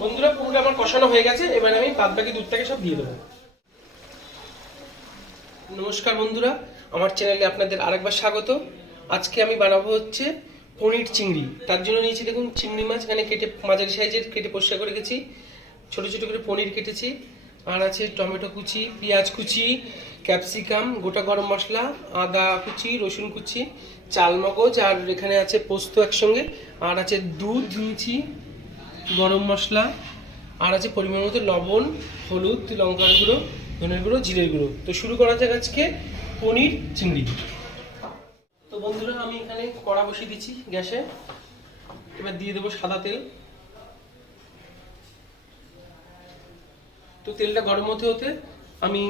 বন্ধুরা পুরোটা আমার কষানো হয়ে গেছে, এবার আমি বাদ বাকি দুধটাকে সব দিয়ে দেবো। নমস্কার বন্ধুরা, আমার চ্যানেলে আপনাদের আরেকবার স্বাগত। আজকে আমি বানাবো হচ্ছে পনির চিংড়ি। তার জন্য নিয়েছি দেখুন চিংড়ি মাছ, এখানে কেটে মাঝারি সাইজের কেটে পরিষ্কার করে রেখেছি। ছোট ছোট করে পনির কেটেছি, আর আছে টমেটো কুচি, পেঁয়াজ কুচি, ক্যাপসিকাম, গোটা গরম মশলা, আদা কুচি, রসুন কুচি, চালমগজ, আর এখানে আছে পোস্ত একসঙ্গে, আর আছে দুধ নিয়েছি, গরম মশলা, আর আছে পরিমাণ মতো লবণ, হলুদ, লঙ্কার গুঁড়ো, ধনের গুঁড়ো, জিরের গুঁড়ো। তো শুরু করা যাক আজকে পনির চিংড়ি। তো বন্ধুরা আমি এখানে কড়া বসিয়ে দিচ্ছি গ্যাসে। এবার দিয়ে দেবো সাদা তেল। তো তেলটা গরম হতে হতে আমি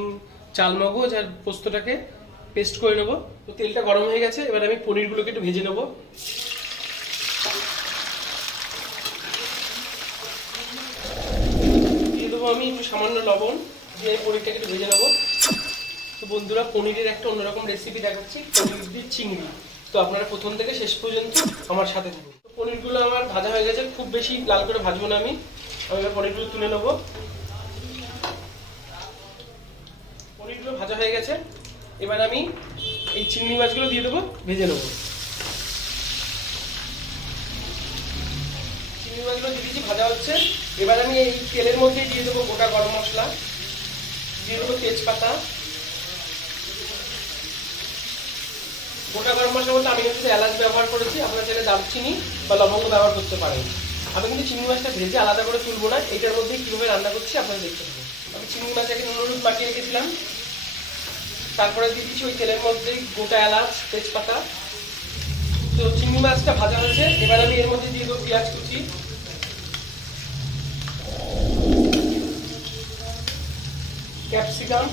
চালমগজ আর পোস্তটাকে পেস্ট করে নেবো। তো তেলটা গরম হয়ে গেছে, এবার আমি পনিরগুলোকে একটু ভেজে নেবো। দিয়ে দেবো আমি একটু সামান্য লবণ, দিয়ে পনিরটাকে একটু ভেজে নেবো। তো বন্ধুরা পনিরের একটা অন্যরকম রেসিপি দেখাচ্ছি, পনির দিয়ে চিংড়ি। তো আপনারা প্রথম থেকে শেষ পর্যন্ত আমার সাথে থাকুন। তো পনিরগুলো আমার ভাজা হয়ে গেছে, খুব বেশি লাল করে ভাজবো না আমি। এবার পনিরগুলো তুলে নেবো। পনিরগুলো ভাজা হয়ে গেছে, এবার আমি এই চিংড়ি মাছগুলো দিয়ে দেবো, ভেজে নেবো। চিংড়ি মাছগুলো দিয়ে দিচ্ছি, ভাজা হচ্ছে। এবার আমি এই তেলের মধ্যে দিয়ে দেবো গোটা গরম মশলা, দিয়ে দেবো তেজপাতা। গোটা গরম মশলা বলতে আমি কিন্তু এলাচ ব্যবহার করেছি, আপনার চাইলে দারচিনি বা লবঙ্গ ব্যবহার করতে পারেন। আমি কিন্তু চিংড়ি মাছটা ভেজে আলাদা করে তুলবো না, এটার মধ্যে কিভাবে রান্না করছি আপনারা দেখতে পাবেন। আমি চিংড়ি মাছটাকে নুন হলুদ মাখিয়ে রেখেছিলাম, তারপরে দিয়ে দিচ্ছি ওই তেলের মধ্যে গোটা এলাচ, তেজপাতা। তো চিংড়ি মাছটা ভাজা হয়েছে, এবার আমি এর মধ্যে দিয়ে দেবো পেঁয়াজ কুচি, ক্যাপসিকাম,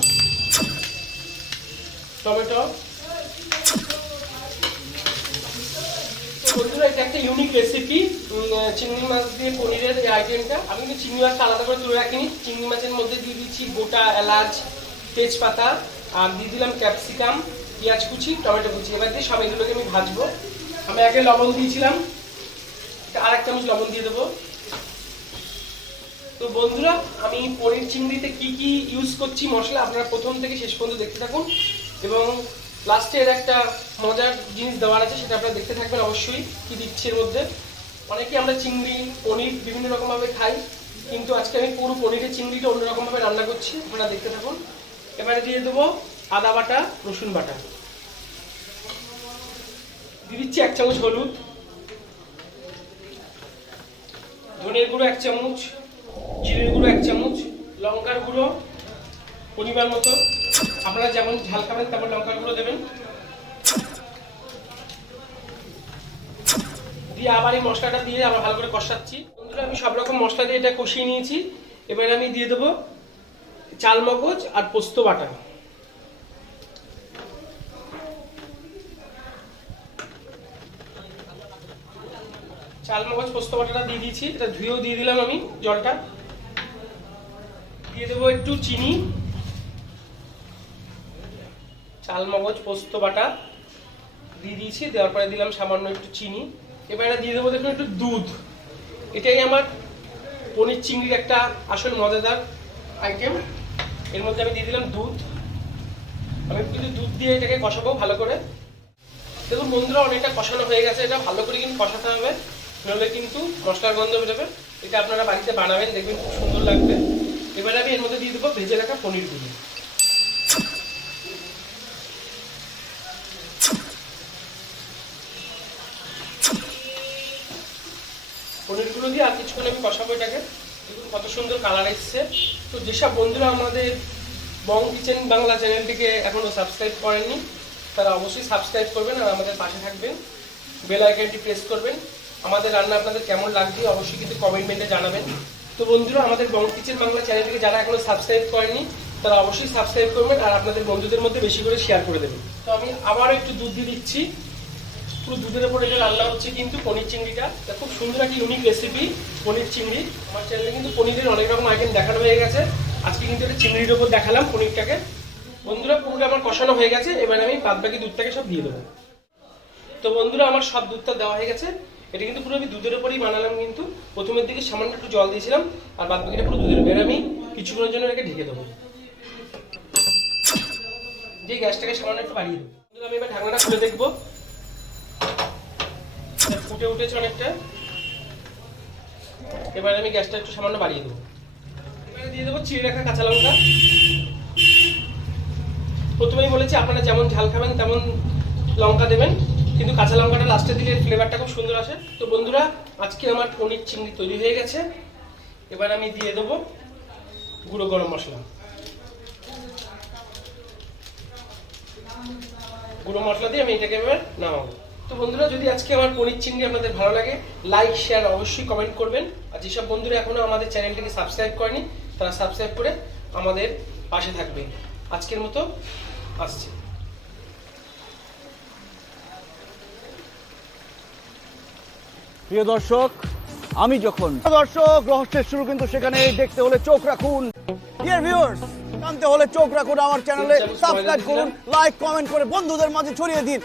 টমেটো। বন্ধুরা এটা একটা ইউনিক রেসিপি, চিংড়ি মাছ দিয়ে পনিরের এই আইটেমটা। আমি কিন্তু চিংড়ি মাছটা আলাদা করে তুলে রাখিনি। চিংড়ি মাছের মধ্যে দিয়ে দিচ্ছি গোটা এলাচ, তেজপাতা, আর দিয়ে দিলাম ক্যাপসিকাম, পেঁয়াজ কুচি, টমেটো কুচি। এবার দিয়ে সব এগুলোকে আমি ভাজবো। আমি আগে লবণ দিয়েছিলাম, আর এক চামচ লবণ দিয়ে দেবো। তো বন্ধুরা আমি পনির চিংড়িতে কি কি ইউজ করছি মশলা, আপনারা প্রথম থেকে শেষ পর্যন্ত দেখতে থাকুন, এবং লাস্টের একটা মজার জিনিস দেওয়ার আছে, সেটা আপনারা দেখতে থাকবেন অবশ্যই কি দিচ্ছি এর মধ্যে। অনেকেই আমরা চিংড়ি পনির বিভিন্ন রকম ভাবে খাই, কিন্তু আজকে আমি পুরো পনিরের চিংড়িটা অন্যরকম ভাবে রান্না করছি, আপনারা দেখতে থাকুন। এবারে দিয়ে দেবো আদা বাটা, রসুন বাটা, দিয়ে দিচ্ছি 1 চামচ হলুদ, ধনের গুঁড়ো 1 চামচ, জিরের গুঁড়ো 1 চামচ, লঙ্কার গুঁড়ো পরিমাণ মতো, আপনারা যেমন ঝাল খাবেন তেমন লঙ্কার গুঁড়ো দেবেন। দিয়ে আবার এই মশলাটা দিয়ে আবার ভালো করে কষাচ্ছি। বন্ধুরা আমি সব রকম মশলা দিয়ে এটা কষিয়ে নিয়েছি। এবার আমি দিয়ে দেবো চালমগজ আর পোস্ত বাটা। চালমগজ পোস্ত বাটাটা দিয়ে দিয়েছি, এটা ধুয়েও দিয়ে দিলাম আমি জলটা। দিয়ে দেবো একটু চিনি, চালমগজ পোস্ত বাটা দিয়ে দিয়েছি, দেওয়ার পরে দিলাম সামান্য একটু চিনি। এবারে দিয়ে দেবো দেখুন একটু দুধ। এটাই আমার পনির চিংড়ির একটা আসল মজাদার আইটেম। এর মধ্যে আমি দিয়ে দিলাম দুধ। আমি কিন্তু দুধ দিয়ে এটাকে কষাবো ভালো করে। দেখুন বন্ধুরা অনেকটা কষানো হয়ে গেছে, এটা ভালো করে কিন্তু কষাতে হবে, নইলে কিন্তু মশলার গন্ধ বেরোবে। এটা আপনারা বাড়িতে বানাবেন, দেখবেন খুব সুন্দর লাগবে। এবারে আমি এর মধ্যে দিয়ে দেবো ভেজে রাখা পনিরগুলো। পনিরগুলো দিয়ে আর কিছুক্ষণ আমি কষাবো এটাকে। দেখুন কত সুন্দর কালার এসছে। তো যেসব বন্ধুরা আমাদের বং কিচেন বাংলা চ্যানেলটিকে এখনো সাবস্ক্রাইব করেননি, তারা অবশ্যই সাবস্ক্রাইব করবেন আর আমাদের পাশে থাকবেন, বেল আইকনটি প্রেস করবেন। আমাদের রান্না আপনাদের কেমন লাগছে অবশ্যই কিন্তু কমেন্টে জানাবেন। তো বন্ধুরা আমাদের বং কিচেন বাংলা চ্যানেলটিকে যারা এখনো সাবস্ক্রাইব করেননি, তারা অবশ্যই সাবস্ক্রাইব করবেন আর আপনাদের বন্ধুদের মধ্যে বেশি করে শেয়ার করে দেবেন। তো আমি আবার একটু দুধ দিয়ে দিচ্ছি। পুরো দুধের উপর এটা রান্না হচ্ছে কিন্তু পনির চিংড়িটা। খুব সুন্দর একটা ইউনিক রেসিপি পনির চিংড়ি। আমার চ্যানেলে কিন্তু পনিরের অনেক রকম আইটেম দেখানো হয়ে গেছে, আজকে কিন্তু এটা চিংড়ির উপর দেখালাম পনিরটাকে। বন্ধুরা পুরোটা আমার কষানো হয়ে গেছে, এবার আমি বাদ বাকি দুধটাকে সব দিয়ে দেবো। তো বন্ধুরা আমার সব দুধটা দেওয়া হয়ে গেছে, এটা কিন্তু পুরো আমি দুধের উপরেই বানালাম, কিন্তু প্রথমের দিকে সামান্য একটু জল দিয়েছিলাম আর বাদ বাকিটা পুরো দুধের উপর। আমি কিছুক্ষণের জন্য এটাকে ঢেকে দেবো, দিয়ে গ্যাসটাকে সামান্য একটু বাড়িয়ে দেবো। আমি এবার ঢাকনাটা খুলে দেখবো, ফুটে উঠেছে অনেকটা। এবার আমি গ্যাসটা একটু সামান্য বাড়িয়ে দেবো। এবারে দিয়ে দেবো চিড়ে রাখা কাঁচা লঙ্কা। প্রথমেই বলেছি আপনারা যেমন ঝাল খাবেন তেমন লঙ্কা দেবেন, কিন্তু কাঁচা লঙ্কাটা লাস্টে দিলে ফ্লেভারটা খুব সুন্দর আসে। তো বন্ধুরা, আজকে আমার পনির চিংড়ি তৈরি হয়ে গেছে। এবার আমি দিয়ে দেবো গুঁড়ো গরম মশলা। গুঁড়ো মশলা দিয়ে আমি এটাকে এবার নামাবো। তো বন্ধুরা, যদি আজকে আমার পনির চিংড়ি আপনাদের ভালো লাগে, লাইক শেয়ার অবশ্যই কমেন্ট করবেন। আর যেসব বন্ধুরা এখনো আমাদের চ্যানেলটিকে সাবস্ক্রাইব করেনি তারা সাবস্ক্রাইব করে আমাদের পাশে থাকবে। আজকের মতো আসছি। প্রিয় দর্শক, আমি যখন দর্শক রহস্যের শুরু কিন্তু সেখানে দেখতে হলে চোখ রাখুন। ডিয়ার ভিউয়ার্স, জানতে হলে চোখ রাখুন আমার চ্যানেলে, সাবস্ক্রাইব করুন, লাইক কমেন্ট করে বন্ধুদের মাঝে ছড়িয়ে দিন।